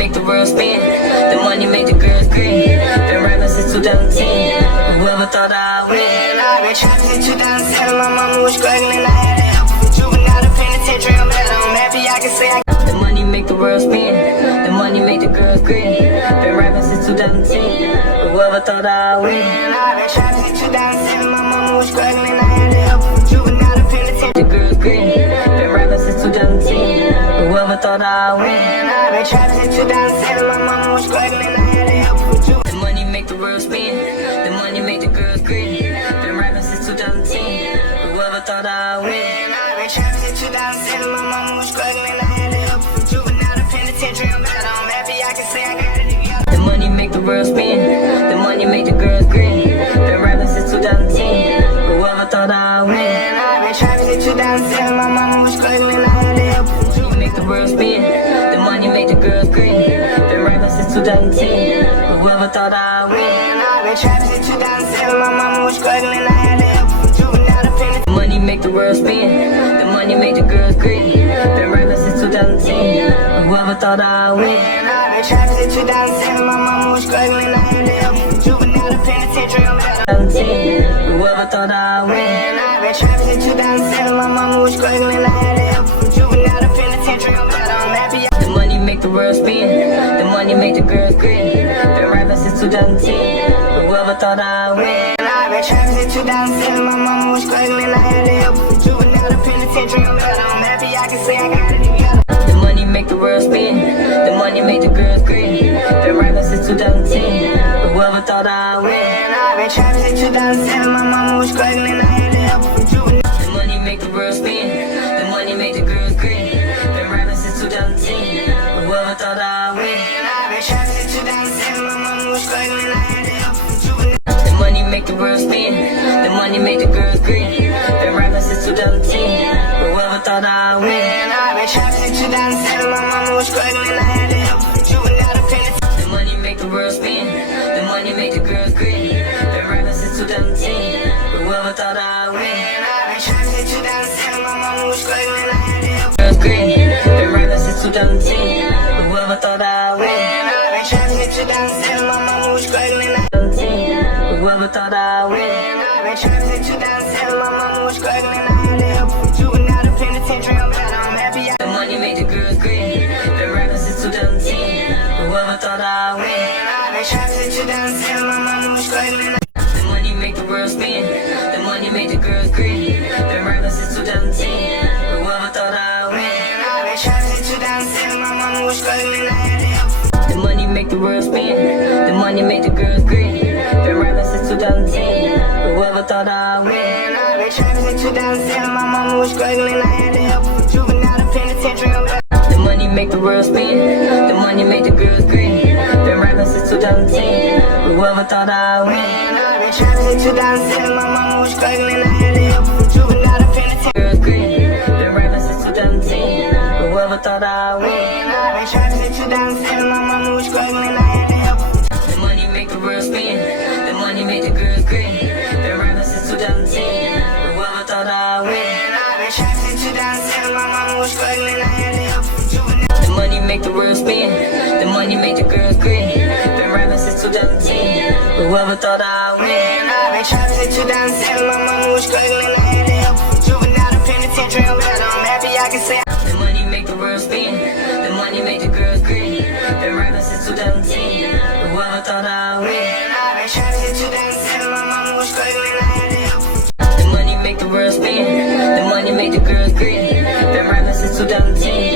make the world spin. The money make the girls grin. Been rapping since 2010. Whoever thought I'd win? I've been trapping since 2007. My mama was struggling, I had to help her from juvenile to penitentiary. I'm happy I can say I. The money make the world spin. The money make the girls grin. Been rapping since 2010. Whoever thought I'd win? I've been trapping since 2007. My mama was struggling, I had to help her from juvenile to penitentiary. The girls grin. Been rapping since 2010. Whoever thought I'd win? I've been trapping since 2007. My mama was struggling, I had to help her from juvenile. The money make the world spin. The money make the girls grin. Been rapping since 2010. Whoever thought I'd win? I've been trapping since 2007. My mama was struggling, I had to help her from juvenile to penitentiary. I'm happy I can say I got it together. The money make the world spin. The money make the girls grin. Been rapping since 2010. Whoever thought I'd win? I've been trapping since 2007. My mama was struggling, I had to help her from juvenile. Make the world spin. The money make the girls grin. Been rapping since 2010. Whoever thought I'd win? I've been trapping since 2007. My mama was struggling, I had to help her from juvenile to penitentiary. The money make the world spin. The money make the girls grin. Been rapping since 2010. Whoever thought I'd win? I've been trapping since 2007. My mama was struggling, I had to help her from juvenile to penitentiary. Whoever thought I'd win? I've been trapping since 2007. My mama was struggling, I had to help her from juvenile to penitentiary. I'm happy. The money make the world spin. The money make the girls grin. Been rapping since 2010. Whoever thought I'd win? I've been trapping since 2007. My mama was struggling, I had to help her from juvenile to penitentiary. I'm happy I can say I got it together. The money make the world spin. The money make the girls grin. Been rapping since 2010. Whoever thought I'd win? I've been trapping since 2007. My mama was struggling, I had to help her from juvenile. The money make the world spin. The money make the girls grin. Been rapping since 2010. Whoever thought I'd win? I've been trapping since 2007. My mama was struggling, I had to help her from juvenile. The money make the world spin. The money make the girls grin. Been rapping since 2010. Whoever thought I'd win? I've been trapping since 2007. My mama was struggling, I had to help her from juvenile to penitentiary. The money make the world spin. The money make the girls grin. Been rapping since 2010. Whoever thought I'd win? I've been trapping since 2007. My mama was struggling, I had to help her. Girls grin. Been rapping since 2010. Whoever thought I'd win? I've been trapping since 2007. My mama was struggling, I had to help. Whoever thought I'd win? I've been trapping since 2007. My mama was struggling, I had to help her from juvenile to penitentiary. I'm happy. The money made the girls grin. Been rapping since 2010. Whoever thought I'd win? I've been trapping since 2007. My mama was struggling. The money make the world spin. The money make the girls grin. Been rapping since 2010. Whoever thought I'd win? I've been trapping since 2007. My mama was struggling, I had to help her. The money make the world spin. The money make the girls grin. Been rapping since 2010. Whoever thought I'd win? I've been trapping since 2007. My mama was struggling, I had to help her from juvenile to penitentiary. The money make the world spin. The money make the girls grin. Been rapping since 2010. Whoever thought I'd win? I've been trapping since 2007. My mama was struggling, I had to help her from juvenile to penitentiary. Girls grin. Been rapping since 2010. Whoever thought I'd win? I've been trapping since 2007. My mama was struggling, I had to help her. The money make the world spin. The money make the girls grin. Been rapping since 2010. Whoever thought I'd win? I've been trapping since 2007. My mama was struggling, I had to help her from juvenile. The money make the world spin. The money make the girls grin. Been rapping since 2010. Whoever thought I'd win? I've been trapping since 2007. My mama was struggling, I had to help her from juvenile to penitentiary. I'm happy I can say the money make the world spin. The money make the girls grin. Been rapping since 2010. Whoever thought I'd win? I've been trapping since 2007. My mama was struggling, I had to help her. The money make the world spin. The money make the girls grin. Been rapping since 2010.